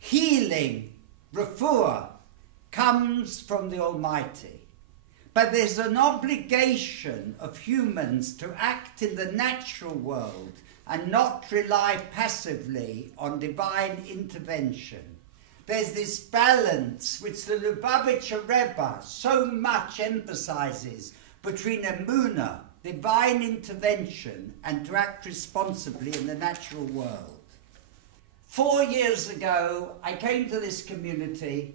Healing, refuah, comes from the Almighty. But there's an obligation of humans to act in the natural world and not rely passively on divine intervention. There's this balance which the Lubavitcher Rebbe so much emphasizes between emunah, divine intervention, and to act responsibly in the natural world. 4 years ago, I came to this community,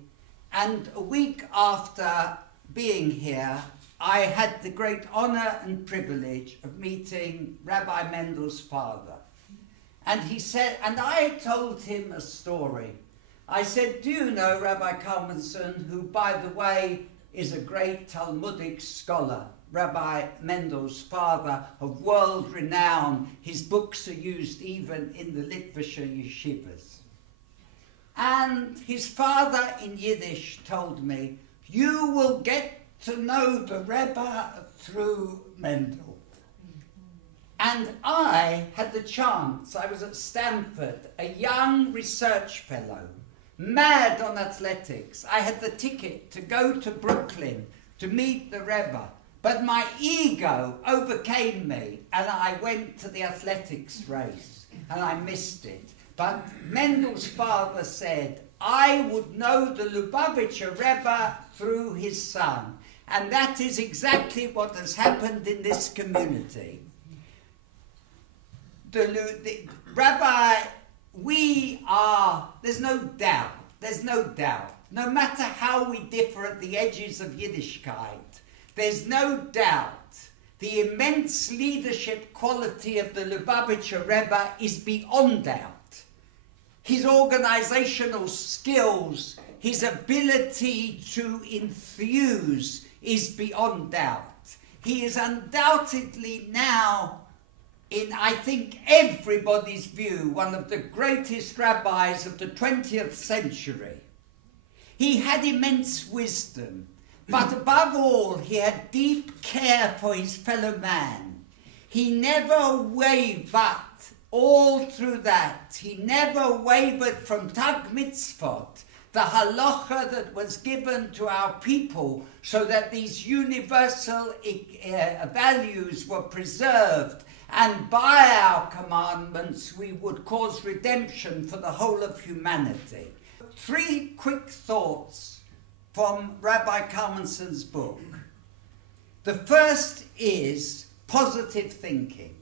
and a week after being here, I had the great honor and privilege of meeting Rabbi Mendel's father. And he said, and I told him a story. I said, do you know Rabbi Kalmanson, who, by the way, is a great Talmudic scholar, Rabbi Mendel's father, of world renown. His books are used even in the Litvisher yeshivas. And his father in Yiddish told me, you will get to know the Rebbe through Mendel. And I had the chance, I was at Stanford, a young research fellow, mad on athletics. I had the ticket to go to Brooklyn to meet the Rebbe, but my ego overcame me and I went to the athletics race and I missed it. But Mendel's father said, I would know the Lubavitcher Rebbe through his son. And that is exactly what has happened in this community. The Rabbi, there's no doubt, no matter how we differ at the edges of Yiddishkeit, there's no doubt the immense leadership quality of the Lubavitcher Rebbe is beyond doubt. His organizational skills, his ability to infuse is beyond doubt. He is undoubtedly now, in I think everybody's view, one of the greatest rabbis of the 20th century. He had immense wisdom, but above all, he had deep care for his fellow man. He never wavered all through that. He never wavered from Tag Mitzvot, the halacha that was given to our people so that these universal values were preserved, and by our commandments we would cause redemption for the whole of humanity. 3 quick thoughts from Rabbi Kalmanson's book. The first is positive thinking.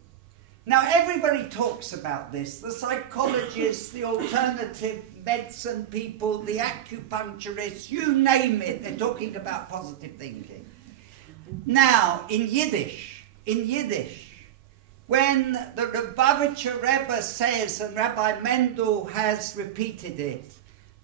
Now everybody talks about this, the psychologists, the alternative medicine people, the acupuncturists, you name it, they're talking about positive thinking. Now, in Yiddish, when the Lubavitcher Rebbe says, and Rabbi Mendel has repeated it,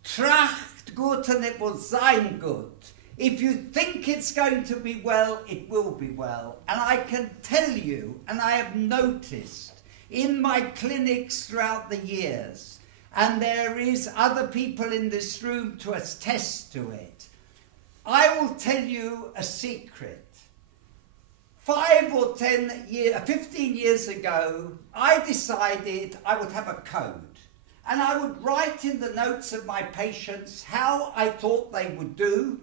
tracht gut and it will sein gut. If you think it's going to be well, it will be well. And I can tell you, and I have noticed in my clinics throughout the years, and there is other people in this room to attest to it, I will tell you a secret. 15 years ago, I decided I would have a code. And I would write in the notes of my patients how I thought they would do,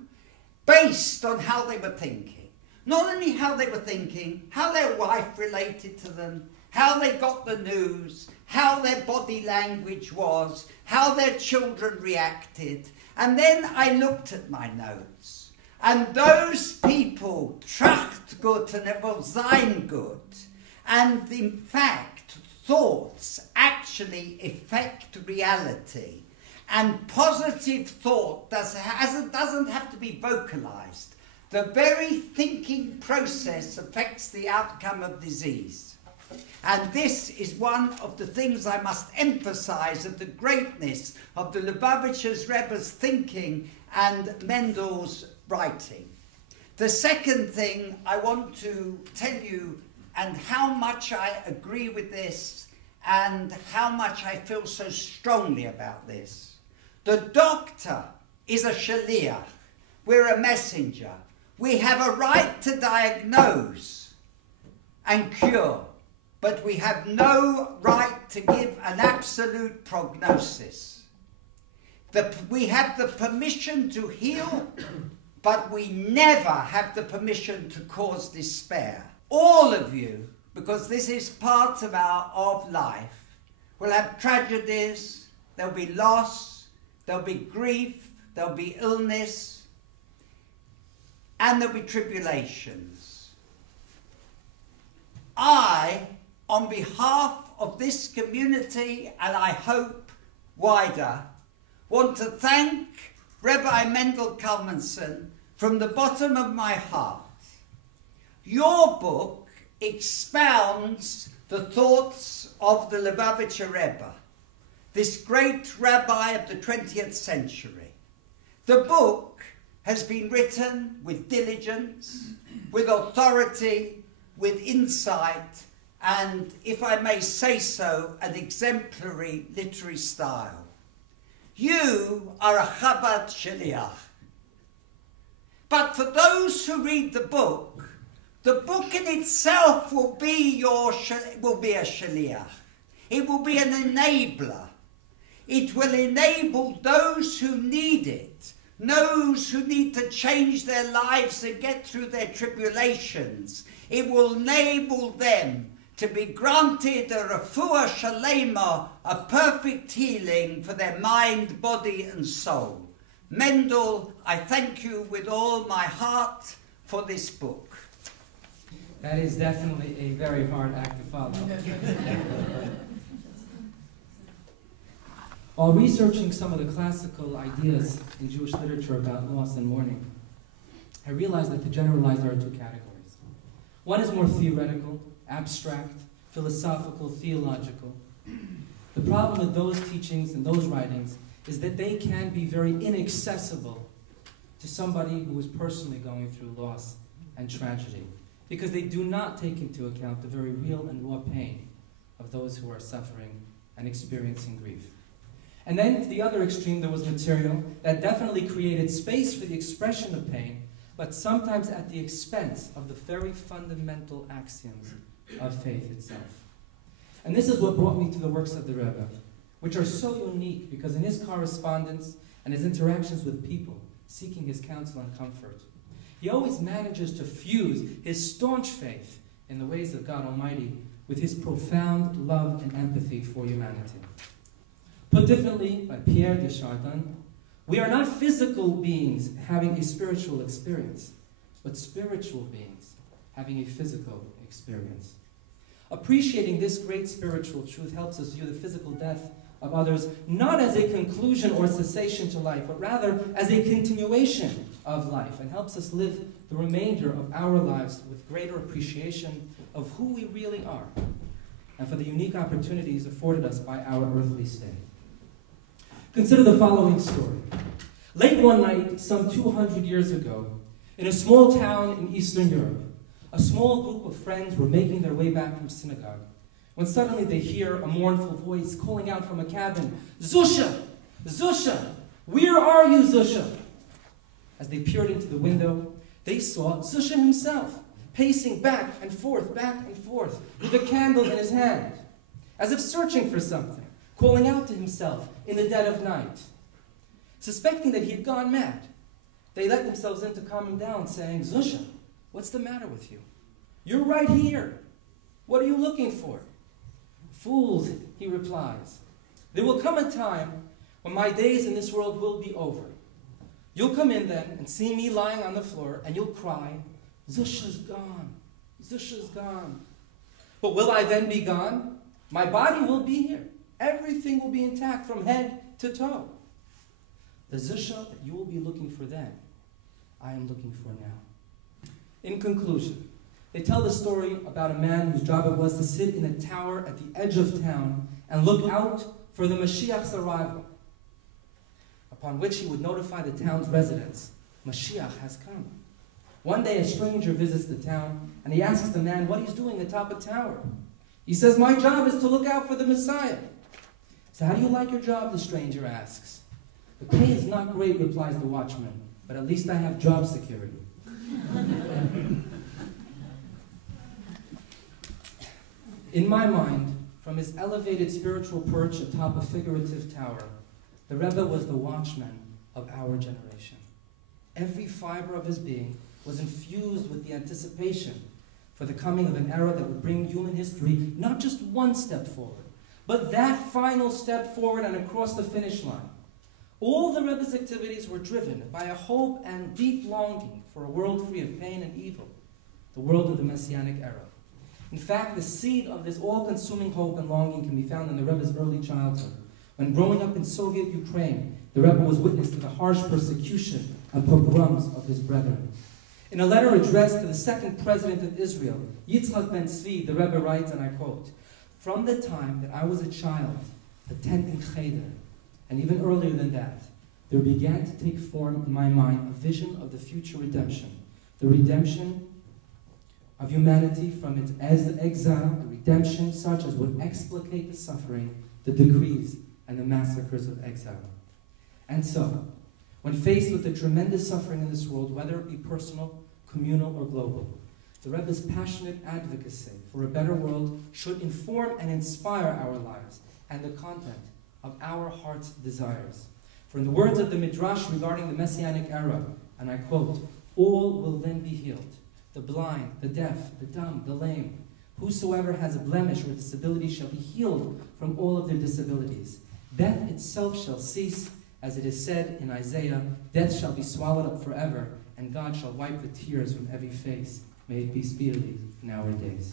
based on how they were thinking. Not only how they were thinking, how their wife related to them, how they got the news, how their body language was, how their children reacted. And then I looked at my notes. And those people tracht gut and it will sein gut. And in fact, thoughts actually affect reality. And positive thought doesn't have to be vocalized. The very thinking process affects the outcome of disease. And this is one of the things I must emphasize of the greatness of the Lubavitcher Rebbe's thinking and Mendel's writing. The second thing I want to tell you, and how much I agree with this, and how much I feel so strongly about this. The doctor is a shaliach. We're a messenger. We have a right to diagnose and cure, but we have no right to give an absolute prognosis. We have the permission to heal, but we never have the permission to cause despair. All of you, because this is part of life, will have tragedies, there'll be loss, there'll be grief, there'll be illness, and there'll be tribulations. I, on behalf of this community, and I hope wider, want to thank Rabbi Mendel Kalmanson from the bottom of my heart. Your book expounds the thoughts of the Lubavitcher Rebbe, this great rabbi of the 20th century. The book has been written with diligence, with authority, with insight, and, if I may say so, an exemplary literary style. You are a Chabad Shaliach. But for those who read the book in itself will be a Shaliach. It will be an enabler. It will enable those who need it, those who need to change their lives and get through their tribulations. It will enable them to be granted a refuah shalema, a perfect healing for their mind, body and soul. Mendel, I thank you with all my heart for this book. That is definitely a very hard act to follow. While researching some of the classical ideas in Jewish literature about loss and mourning, I realized that to generalize there are two categories. One is more theoretical, abstract, philosophical, theological. The problem with those teachings and those writings is that they can be very inaccessible to somebody who is personally going through loss and tragedy, because they do not take into account the very real and raw pain of those who are suffering and experiencing grief. And then to the other extreme, there was material that definitely created space for the expression of pain, but sometimes at the expense of the very fundamental axioms of faith itself. And this is what brought me to the works of the Rebbe, which are so unique because in his correspondence and his interactions with people, seeking his counsel and comfort, he always manages to fuse his staunch faith in the ways of God Almighty with his profound love and empathy for humanity. Put differently by Pierre de Chardin, we are not physical beings having a spiritual experience, but spiritual beings having a physical experience. Appreciating this great spiritual truth helps us view the physical death of others not as a conclusion or cessation to life, but rather as a continuation of life, and helps us live the remainder of our lives with greater appreciation of who we really are and for the unique opportunities afforded us by our earthly stay. Consider the following story. Late one night, some 200 years ago, in a small town in Eastern Europe, a small group of friends were making their way back from synagogue, when suddenly they hear a mournful voice calling out from a cabin, "Zusha! Zusha! Where are you, Zusha?" As they peered into the window, they saw Zusha himself, pacing back and forth, with a candle in his hand, as if searching for something, calling out to himself in the dead of night. Suspecting that he had gone mad, they let themselves in to calm him down, saying, "Zusha, what's the matter with you? You're right here. What are you looking for?" "Fools," he replies, "there will come a time when my days in this world will be over. You'll come in then and see me lying on the floor, and you'll cry, 'Zusha's gone, Zusha's gone.' But will I then be gone? My body will be here. Everything will be intact from head to toe. The Zusha that you will be looking for then, I am looking for now." In conclusion, They tell the story about a man whose job it was to sit in a tower at the edge of town and look out for the Mashiach's arrival, upon which he would notify the town's residents, Mashiach has come. One day a stranger visits the town and he asks the man what he's doing atop a tower. He says, my job is to look out for the Messiah. So how do you like your job, the stranger asks. The pay is not great, replies the watchman, but at least I have job security. In my mind, from his elevated spiritual perch atop a figurative tower, the Rebbe was the watchman of our generation. Every fiber of his being was infused with the anticipation for the coming of an era that would bring human history not just one step forward, but that final step forward and across the finish line. All the Rebbe's activities were driven by a hope and deep longing for a world free of pain and evil, the world of the Messianic era. In fact, the seed of this all-consuming hope and longing can be found in the Rebbe's early childhood. When growing up in Soviet Ukraine, the Rebbe was witness to the harsh persecution and pogroms of his brethren. In a letter addressed to the second president of Israel, Yitzhak ben Tzvi, the Rebbe writes, and I quote, "From the time that I was a child attending Cheder, and even earlier than that, there began to take form in my mind a vision of the future redemption, the redemption of humanity from its exile, a redemption such as would explicate the suffering, the decrees, and the massacres of exile." And so, when faced with the tremendous suffering in this world, whether it be personal, communal, or global, the Rebbe's passionate advocacy for a better world should inform and inspire our lives and the content of our heart's desires. For in the words of the Midrash regarding the Messianic era, and I quote, "All will then be healed, the blind, the deaf, the dumb, the lame. Whosoever has a blemish or disability shall be healed from all of their disabilities. Death itself shall cease, as it is said in Isaiah, death shall be swallowed up forever, and God shall wipe the tears from every face. May it be speedily in our days."